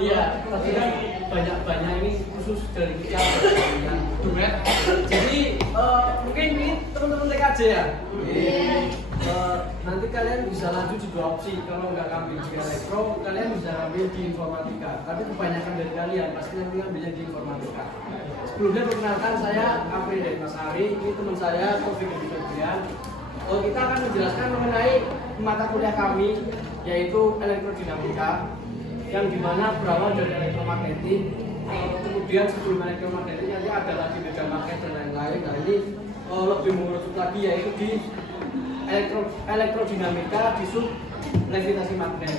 Iya, tapi kan banyak ini khusus dari kita duet. Jadi mungkin ini teman-teman TKJ ya. Nanti kalian bisa lanjut di dua opsi. Kalau nggak ambil di elektro, kalian bisa ambil di informatika. Tapi kebanyakan dari kalian pasti nanti ambilnya di informatika. Sebelumnya perkenalkan, saya April dari Mas Ari. Ini teman saya Taufik dari Febrian. Kita akan menjelaskan mengenai mata kuliah kami, yaitu elektrodinamika, yang dimana berawal dari elektromagnetik. Kemudian sebelum elektromagnetik nanti ada lagi medan magnet dan lain-lain. Nah ini lebih mengerucut lagi, yaitu di elektrodinamika di sub levitasi magnet.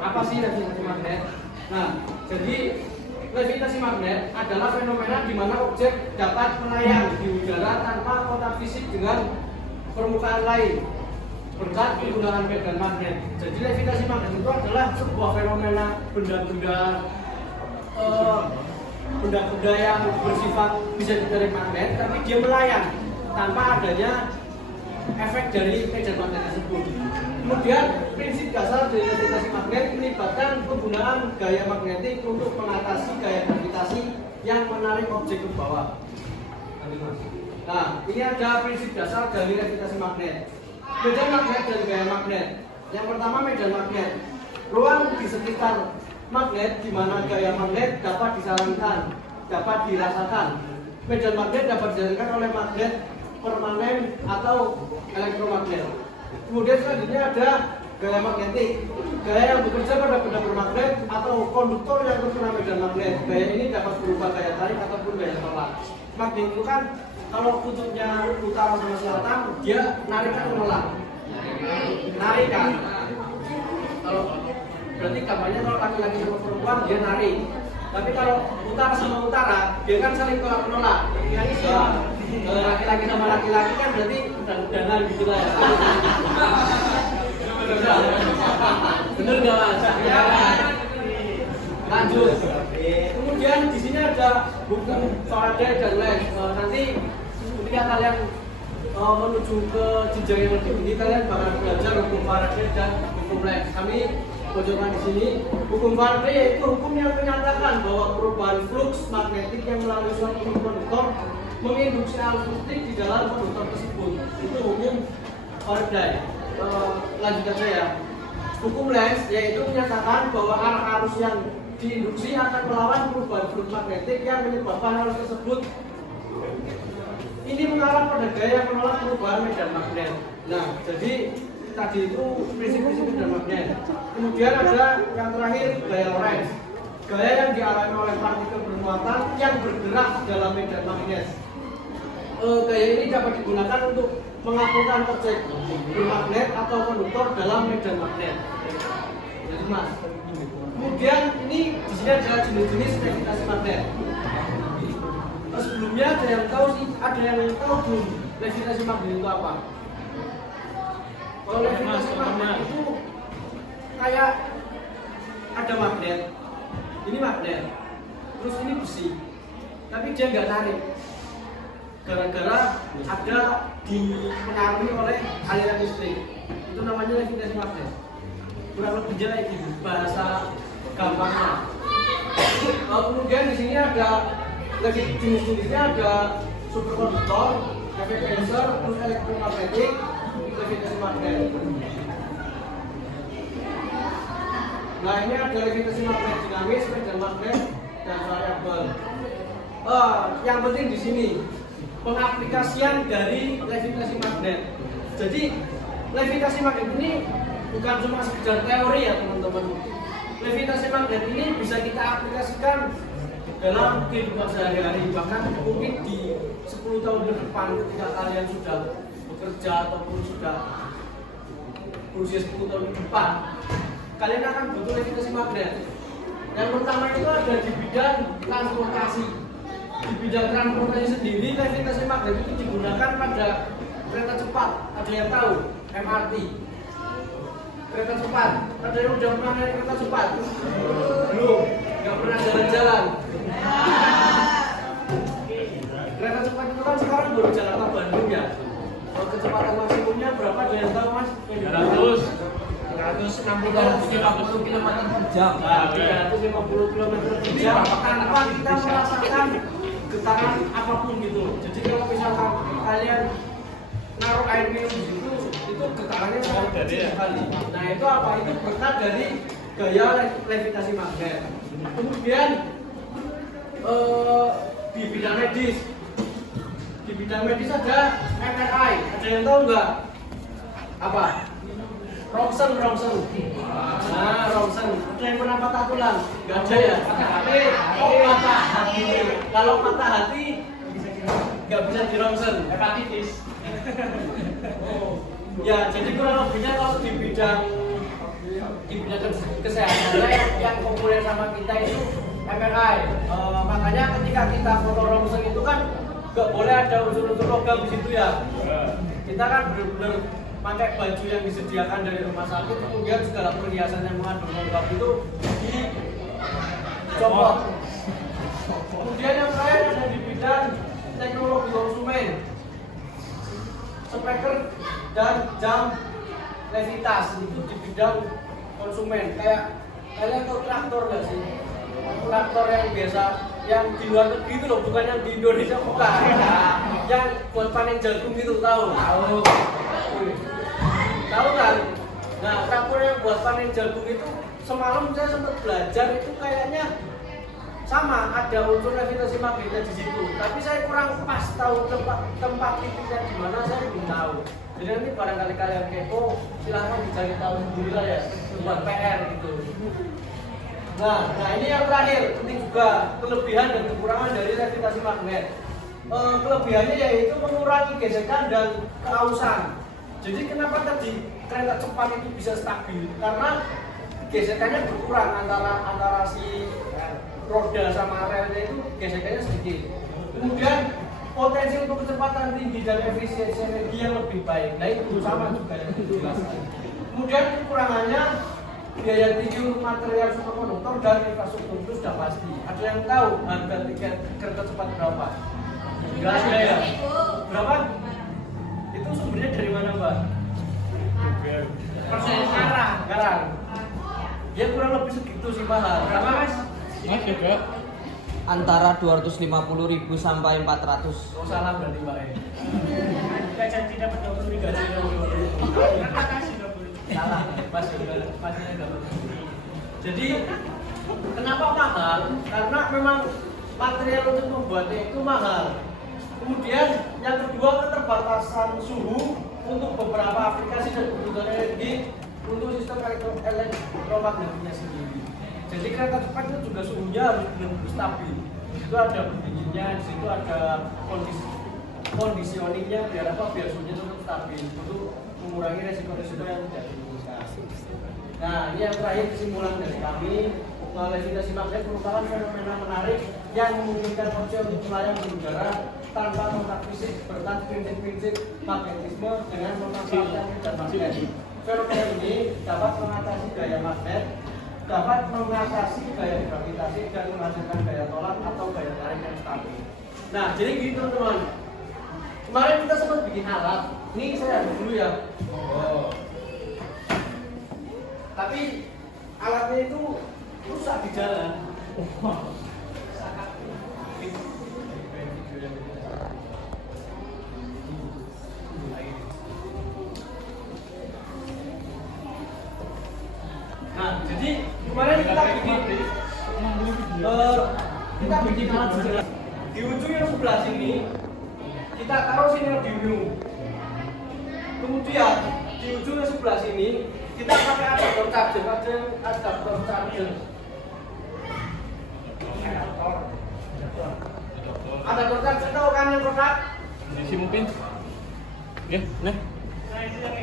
Apa sih levitasi magnet? Nah, jadi levitasi magnet adalah fenomena di mana objek dapat melayang di udara tanpa kontak fisik dengan permukaan lain berkat penggunaan medan magnet. Jadi levitasi magnet itu adalah sebuah fenomena benda-benda yang bersifat bisa ditarik magnet, tapi dia melayang tanpa adanya efek dari medan magnet tersebut. Kemudian prinsip dasar dari levitasi magnet melibatkan penggunaan gaya magnetik untuk mengatasi gaya gravitasi yang menarik objek ke bawah. Nah, ini ada prinsip dasar dari levitasi magnet. Medan magnet dan gaya magnet. Yang pertama, medan magnet. Ruang di sekitar magnet di mana gaya magnet dapat disarankan, dapat dirasakan. Medan magnet dapat dijalankan oleh magnet permanen atau elektromagnet. Kemudian selanjutnya ada gaya magnetik. Gaya yang bekerja pada benda bermagnet atau konduktor yang terkena medan magnet. Gaya ini dapat berupa gaya tarik ataupun gaya tolak. Magnet itu kan kalau kutubnya utara sama selatan, dia narik kan menolak. Narik kan. Kalau berarti kabarnya kalau laki-laki sama perempuan dia narik. Tapi kalau utara sama utara, dia kan saling tolak menolak. Laki-laki sama laki-laki kan berarti udah gitu lah ya. Bener nggak Mas? Ya. Lanjut. Kemudian di sini ada hukum Faraday dan Lenz. Nanti ketika kalian menuju ke jenjang yang lebih tinggi, kalian bakal belajar hukum Faraday dan hukum Lenz. Kami bocorkan di sini. Hukum Faraday yaitu hukum yang menyatakan bahwa perubahan fluks magnetik yang melalui suatu konduktor menginduksi arus listrik di dalam konduktor tersebut. Itu hukum Faraday. Lanjut aja ya. Hukum Lenz yaitu menyatakan bahwa arah arus yang diinduksi akan melawan perubahan fluks magnetik yang menyebabkan arus tersebut ini mengarah pada gaya yang menolak perubahan medan magnet. Nah, jadi tadi itu prinsip-prinsip medan magnet. Kemudian ada yang terakhir, gaya Lorentz. Gaya yang dialami oleh partikel bermuatan yang bergerak dalam medan magnet. Gaya ini dapat digunakan untuk mengapungkan objek bermagnet atau konduktor dalam medan magnet. Jadi Mas. Kemudian ini di sini ada jenis-jenis levitasi magnet. Sebelumnya ada yang tahu belum levitasi magnet itu apa? Kalau levitasi magnet itu kayak ada magnet, ini magnet, terus ini besi, tapi dia nggak narik, gara-gara ada dipengaruhi oleh aliran listrik. Itu namanya levitasi magnet. Kurang lebih kayak gitu bahasa gampangnya. Kemudian di sini ada jenis-jenisnya, ada superkonduktor, efek Fensor, terus elektromagnetik, levitasi magnet. Nah ini ada levitasi magnet dinamis, medan magnet, dan variabel. Yang penting di sini pengaplikasian dari levitasi magnet. Jadi levitasi magnet ini bukan cuma sekedar teori ya teman-teman. Levitasi magnet ini bisa kita aplikasikan dalam kehidupan sehari-hari, bahkan mungkin di 10 tahun ke depan ketika kalian sudah bekerja ataupun sudah berusia 10 tahun ke depan, kalian akan butuh levitasi magnet. Yang pertama itu ada di bidang transportasi. Di bidang transportasi sendiri, levitasi magnet itu digunakan pada kereta cepat. Ada yang tahu? MRT. Kereta cepat. Ada yang udah pernah naik kereta cepat? Belum. Nggak pernah jalan-jalan. Kereta cepat itu kan sekarang baru Jakarta Bandung ya. Kalau kecepatan maksimumnya berapa? Ada yang tahu Mas? 300. 350 km per jam. Nah, 350 km per jam tanpa kita merasakan getaran apapun gitu. Jadi kalau misalkan kalian naruh air minum di situ, itu getarannya sangat kecil sekali. Nah itu apa? Itu berkat dari gaya levitasi magnet. Kemudian di bidang medis ada MRI. Ada yang tahu nggak? Apa? Ronsen. Nah, ronsen. Ada yang pernah patah tulang? Nggak ada ya? Patah hati. Kalau patah hati nggak bisa di ronsen. Hepatitis. Ya, jadi kurang lebihnya kalau di bidang kesehatan yang populer sama kita itu MRI. Makanya ketika kita foto ronsen itu kan nggak boleh ada unsur-unsur logam di situ ya. Kita kan benar-benar pakai baju yang disediakan dari rumah sakit, kemudian segala perhiasan yang mengandung logam itu dicopot. Kemudian yang terakhir ada di bidang teknologi konsumen, speaker dan jam levitas itu di bidang konsumen. Kayak kalian tahu traktor nggak sih? Traktor yang biasa yang di luar negeri itu loh, bukan yang di Indonesia, bukan. Yang buat panen jagung gitu, tahu kan? Nah, traktor yang buat panen jagung itu semalam saya sempat belajar, itu kayaknya sama ada unsur levitasi magnetnya di situ. Tapi saya kurang pas tahu tempat titiknya di mana, saya belum tahu. Jadi nanti barangkali kalian kepo, silahkan dicari tahu sendiri lah ya, buat PR gitu. Nah ini yang terakhir, penting juga kelebihan dan kekurangan dari levitasi magnet. Kelebihannya yaitu mengurangi gesekan dan keausan. Jadi kenapa tadi kereta cepat itu bisa stabil? Karena gesekannya berkurang antara si roda sama relnya, itu gesekannya sedikit. Kemudian potensi untuk kecepatan tinggi dan efisiensi energi yang lebih baik. Nah itu sama juga yang dijelaskan. Kemudian kekurangannya biaya tinggi untuk material superkonduktor dan infrastruktur itu sudah pasti. Ada yang tahu harga tiket kereta cepat berapa? Enggak ada ya? Berapa? Itu sumbernya dari mana, Mbak? Sekarang. Ya kurang lebih segitu sih mahal. Berapa, Mas? Mas juga antara 250.000 sampai 400. Oh salah berarti Mbak. Enggak jadi dapat 20 gaji. Terima kasih 20. Salah, masih dapat. Jadi kenapa mahal? Karena memang material untuk membuatnya itu mahal. Kemudian yang kedua, keterbatasan suhu untuk beberapa aplikasi dan kebutuhan energi untuk sistem elektromagnetiknya sendiri. Jadi kereta cepat itu juga suhunya harus benar-benar stabil. Di situ ada pendinginnya, di situ ada kondisioningnya biar suhunya tetap stabil untuk mengurangi resiko-resiko yang tidak diinginkan. Nah, ini yang terakhir kesimpulan dari kami. Levitasi magnet merupakan fenomena menarik yang memungkinkan manusia untuk melayang di udara tanpa kontak fisik berkat prinsip-prinsip magnetisme dengan memanfaatkan medan magnet. Fenomena ini dapat mengatasi gaya magnet, dapat mengatasi gaya gravitasi dan menghasilkan gaya tolak atau gaya tarik yang stabil. Nah, jadi gitu teman-teman. Kemarin kita sempat bikin alat. Ini saya ambil dulu ya. Tapi alatnya itu rusak di jalan. Nah, jadi kemarin kita bikin alat sejelas. Di ujung yang sebelah sini kita taruh neodymium. Kemudian di ujung yang sebelah sini kita pakai adaptor charger. Adaptor charger tahu kan yang kotak? Isi mungkin. Ya, nah.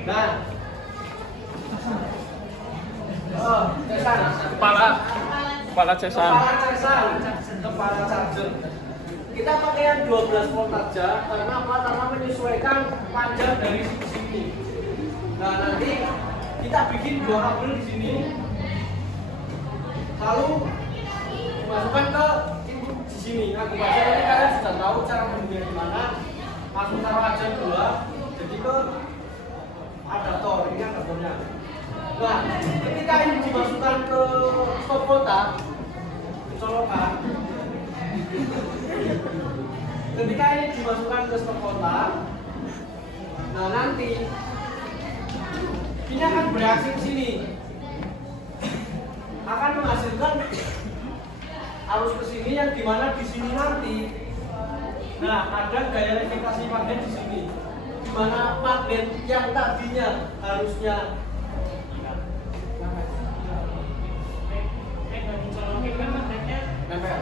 Nah. Cesan. Kepala cesan. Kepala charger. Kita pakai yang 12 volt aja karena apa? Karena menyesuaikan panjang dari sini. Nah, nanti kita bikin dua kabel di sini. Lalu masukkan ke input di sini. Akibatnya nanti kalian sudah tahu cara membelinya gimana. Langsung taruh aja dua. Jadi ke adaptor, ini adaptornya. Nah, ketika ini dimasukkan ke stop kontak, colokan. Ketika ini dimasukkan ke stop kontak, nah nanti ini akan bereaksi ke sini, akan menghasilkan arus ke sini yang dimana di sini nanti, nah ada gaya levitasi magnet di sini, dimana magnet yang tadinya harusnya nempel.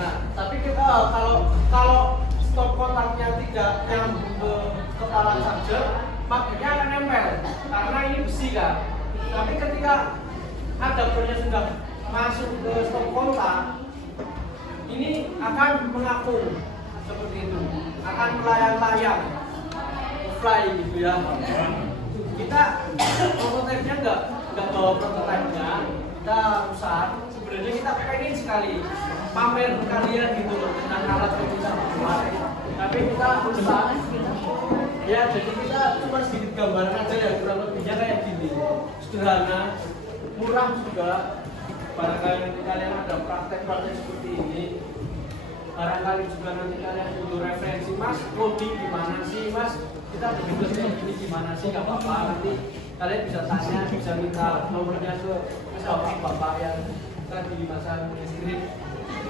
Nah, tapi kita kalau stop kontaknya tidak nyambung ke kepala charger, magnetnya akan nempel karena ini besi kan. Tapi ketika adaptornya sudah masuk ke stop kontak, ini akan mengapung seperti itu, akan melayang-layang, fly gitu ya. Kita prototipenya nggak bawa prototipenya, kita rusak. Sebenarnya kita pengen sekali pamer ke kalian gitu loh dengan alat yang kita buat, tapi kita rusak. Ya, jadi kita cuma sedikit gambaran aja ya, kurang lebihnya kayak gini, sederhana, murah juga. Barangkali kalian ada praktek-praktek seperti ini, barangkali juga nanti kalian butuh referensi, mas coding gimana sih mas, kita begitu ini gimana sih, nggak apa-apa, nanti kalian bisa tanya, bisa minta nomornya ke bapak-bapak yang tadi dimasang listrik,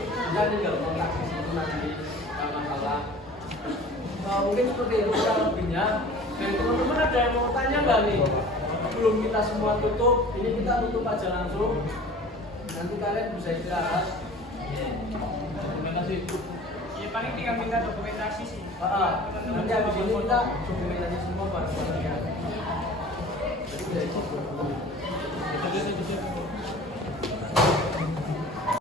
kita tinggal kontak di situ nanti, nggak masalah. Mungkin seperti itu kurang lebihnya. Dan teman-teman ada yang mau tanya nggak nih? Belum kita semua tutup, ini kita tutup aja langsung. Nanti kalian bisa istirahat. Terima kasih. Ya paling tinggal minta dokumentasi sih. Nanti habis ini kita dokumentasi semua bareng-bareng ya. Jadi,